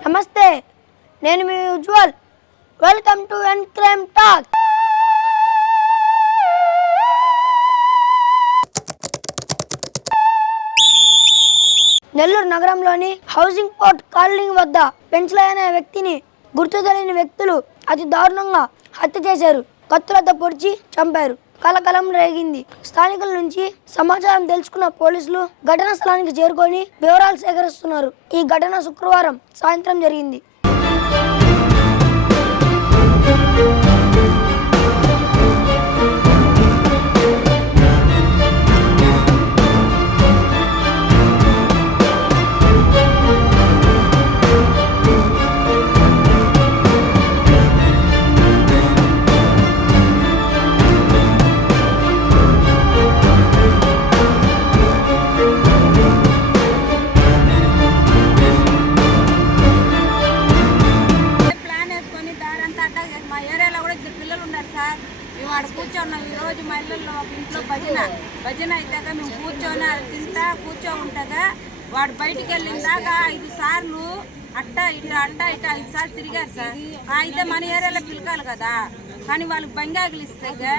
నమస్తే నేను మీ Ujwal. Welcome to N crime talk Nellore నగరంలోని హౌసింగ్ పోర్ట్ కాలనీ వద్ద పెన్సిల్ అనే వ్యక్తిని గుర్తు తెలియని వ్యక్తులు అతి దారుణంగా హత్య చేశారు. కత్తులతో పొడిచి చంపారు. కలకలం రేగింది. స్థానికుల నుంచి సమాచారం తెలుసుకున్న పోలీసులు ఘటనా స్థలానికి చేరుకొని వివరాలు సేకరిస్తున్నారు. ఈ ఘటన శుక్రవారం సాయంత్రం జరిగింది. కూడా ఇద్దరు ఉన్నారు సార్. మేము ఆడ కూర్చున్నాం. ఈ రోజు ఒక ఇంట్లో భజన. భజన అయితే మేము కూర్చొని తింటా కూర్చో వాడు బయటికి వెళ్ళిన దాకా ఐదు సార్లు అట్ట ఇట్లా అట్ట ఇట్ట ఐదు సార్లు తిరిగారు సార్. అయితే మన ఏరియాలో పిలకాలి కదా. కానీ వాళ్ళకి బంగాకులు ఇస్తే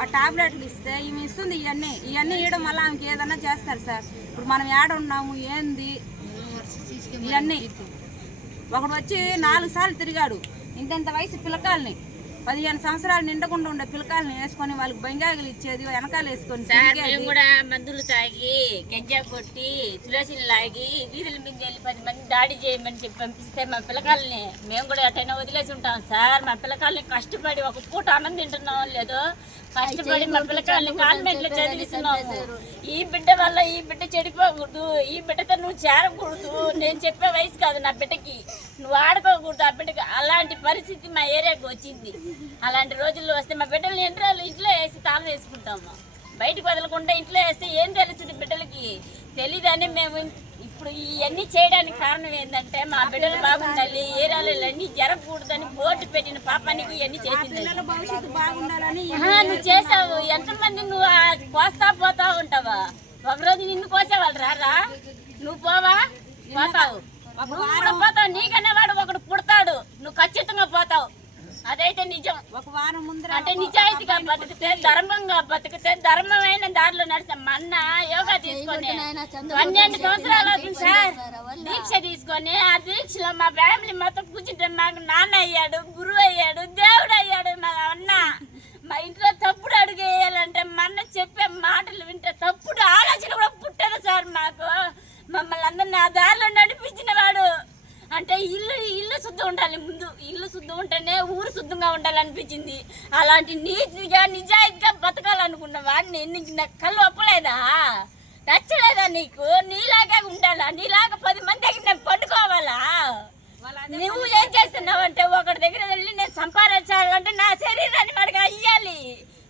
ఆ టాబ్లెట్లు ఇస్తే ఇవి ఇస్తుంది ఇవన్నీ. ఇవన్నీ ఇవ్వడం వల్ల ఆమెకి ఏదన్నా చేస్తారు సార్. ఇప్పుడు మనం ఏడ ఉన్నాము ఏంది? ఇవన్నీ. ఒకడు వచ్చి నాలుగు సార్లు తిరిగాడు. ఇంతంత వయసు పిల్లకాయల్ని పదిహేను సంవత్సరాలు నిండకుండా ఉండే పిల్లకాయల్ని వేసుకొని వాళ్ళకి బంగాగులు ఇచ్చేది వెనకాల వేసుకొని సార్ తిరిగేది. మేము కూడా మందులు తాగి గంజా కొట్టి సులోసిని లాగి వీధుల మీద వెళ్ళి పది మంది దాడి చేయమని చెప్పి పంపిస్తే మా పిల్లకాయల్ని మేము కూడా ఎట్టైనా వదిలేసి ఉంటాం సార్ మా పిల్లకాయల్ని కష్టపడి ఒక పూట అన్నం తింటున్నాం లేదో కష్టపడి మా పిల్లకాయల్ని కాన్వెంట్లో చదివిస్తున్నాము ఈ బిడ్డ వల్ల ఈ బిడ్డ చెడిపోకూడదు. ఈ బిడ్డతో నువ్వు చేరకూడదు. నేను చెప్పే వయసు కాదు నా బిడ్డకి. నువ్వు ఆడుకోకూడదు ఆ బిడ్డకి. అలాంటి పరిస్థితి మా ఏరియాకి వచ్చింది. అలాంటి రోజుల్లో వస్తే మా బిడ్డల్ని ఎన్ని రోజులు ఇంట్లో వేసి తాళం వేసుకుంటాము? బయటకు వదలకుండా ఇంట్లో వేస్తే ఏం తెలుస్తుంది బిడ్డలకి? తెలియదని మేము ఇప్పుడు ఇవన్నీ చేయడానికి కారణం ఏంటంటే మా బిడ్డలు బాగుండాలి ఏరియాలో అన్నీ జరగకూడదని బోర్డు పెట్టిన పాపానికి ఇవన్నీ చేసింది. నువ్వు చేసావు. ఎంతమంది నువ్వు కోస్తా పోతా ఉంటావా? ఒకరోజు నిన్ను కోసేవాళ్ళు రారా? నువ్వు పోవా? పోతావు. నువ్వు పోతావు. నీకనే వాడు ఒకడు పుడతాడు. నువ్వు ఖచ్చితంగా పోతావు. అదైతే నిజం. ఒక వారం ముందర అంటే నిజాయితీగా బతికితే ధర్మంగా బతికితే ధర్మమైన దారిలో నడిచే మన్న యోగా తీసుకొని పన్నెండు సంవత్సరాలు అవుతుంది సార్. దీక్ష తీసుకొని ఆ దీక్షలో మా ఫ్యామిలీ మొత్తం కూర్చుంటే మాకు నాన్న అయ్యాడు గురువు అయ్యాడు దేవుడు అయ్యాడు మా అన్న. మా ఇంట్లో తప్పుడు అడుగు వేయాలంటే మా అన్న చెప్పే మాటలు వింటే తప్పుడు ఆలోచన కూడా పుట్టదు సార్ మాకు. మమ్మల్ని అందరిని ఆ దారిలో నడిపించిన వాడు. అంటే ఇల్లు ఇల్లు శుద్ధం ఉండాలి ముందు. ఇల్లు శుద్ధం ఉంటేనే ఊరు శుద్ధంగా ఉండాలనిపించింది. అలాంటి నీతిగా నిజాయితీగా బతకాలనుకున్న వాడిని నీకు నా కళ్ళు ఒప్పలేదా? నచ్చలేదా నీకు? నీలాగా ఉండాలా? నీలాగా పది మంది దగ్గర నేను పండుకోవాలా? నువ్వు ఏం చేస్తున్నావు అంటే ఒకటి దగ్గర వెళ్ళి నేను సంపాదించాలంటే నా శరీరాన్ని వాడికి అయ్యాలి.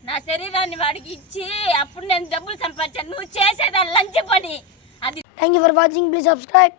నా శరీరాన్ని వాడికి ఇచ్చి అప్పుడు నేను డబ్బులు సంపాదించాను. నువ్వు చేసేదా లంచ్ పని? అది thank you for watching please subscribe